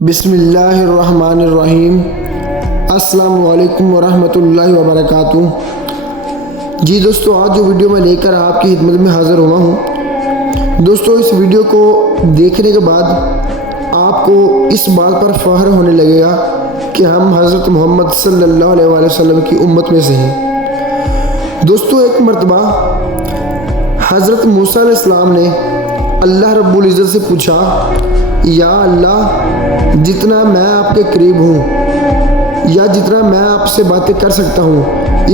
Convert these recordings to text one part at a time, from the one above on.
بسم اللہ الرحمن الرحیم۔ السلام علیکم ورحمۃ اللہ وبرکاتہ۔ جی دوستو، آج جو ویڈیو میں لے کر آپ کی خدمت میں حاضر ہوا ہوں، دوستو اس ویڈیو کو دیکھنے کے بعد آپ کو اس بات پر فخر ہونے لگے گا کہ ہم حضرت محمد صلی اللہ علیہ وآلہ وسلم کی امت میں سے ہیں۔ دوستو، ایک مرتبہ حضرت موسیٰ علیہ السلام نے اللہ رب العزت سے پوچھا، یا اللہ، جتنا میں آپ کے قریب ہوں یا جتنا میں آپ سے باتیں کر سکتا ہوں،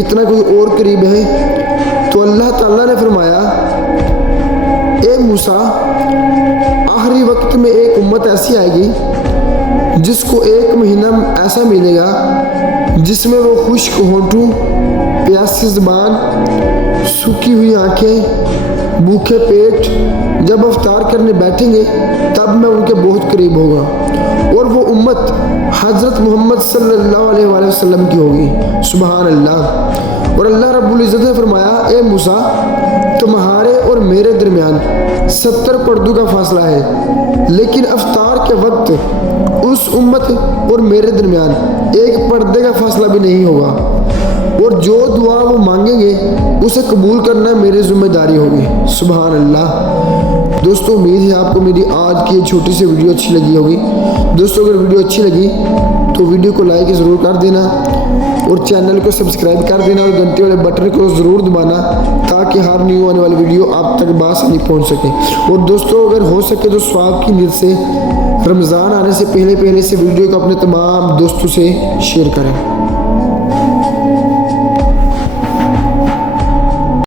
اتنا کوئی اور قریب ہے؟ تو اللہ تعالیٰ نے فرمایا، اے موسیٰ، آخری وقت میں ایک امت ایسی آئے گی جس کو ایک مہینہ ایسا ملے گا جس میں وہ خشک ہونٹوں، پیاسی زبان، سوکھی ہوئی آنکھیں، بھوکے پیٹ جب افطار کرنے بیٹھیں گے تب میں ان کے بہت قریب ہوگا، اور وہ امت حضرت محمد صلی اللہ علیہ وآلہ وسلم کی ہوگی۔ سبحان اللہ۔ اور اللہ رب العزت نے فرمایا، اے موسیٰ، تمہارے اور میرے درمیان 70 پردوں کا فاصلہ ہے، لیکن افطار کے وقت اس امت اور میرے درمیان ایک پردے کا فاصلہ بھی نہیں ہوگا، اور جو دعا وہ مانگیں گے اسے قبول کرنا میری ذمہ داری ہوگی۔ سبحان اللہ۔ دوستو، امید ہے آپ کو میری آج کی چھوٹی سی ویڈیو اچھی لگی ہوگی۔ دوستو، اگر ویڈیو اچھی لگی تو ویڈیو کو لائک ضرور کر دینا، اور چینل کو سبسکرائب کر دینا، اور گھنٹے والے بٹن کو ضرور دبانا تاکہ ہر نیو آنے والی ویڈیو آپ تک بآسانی پہنچ سکے۔ اور دوستو، اگر ہو سکے تو ثواب کی نیت سے رمضان آنے سے پہلے سے ویڈیو کو اپنے تمام دوستوں سے شیئر کریں۔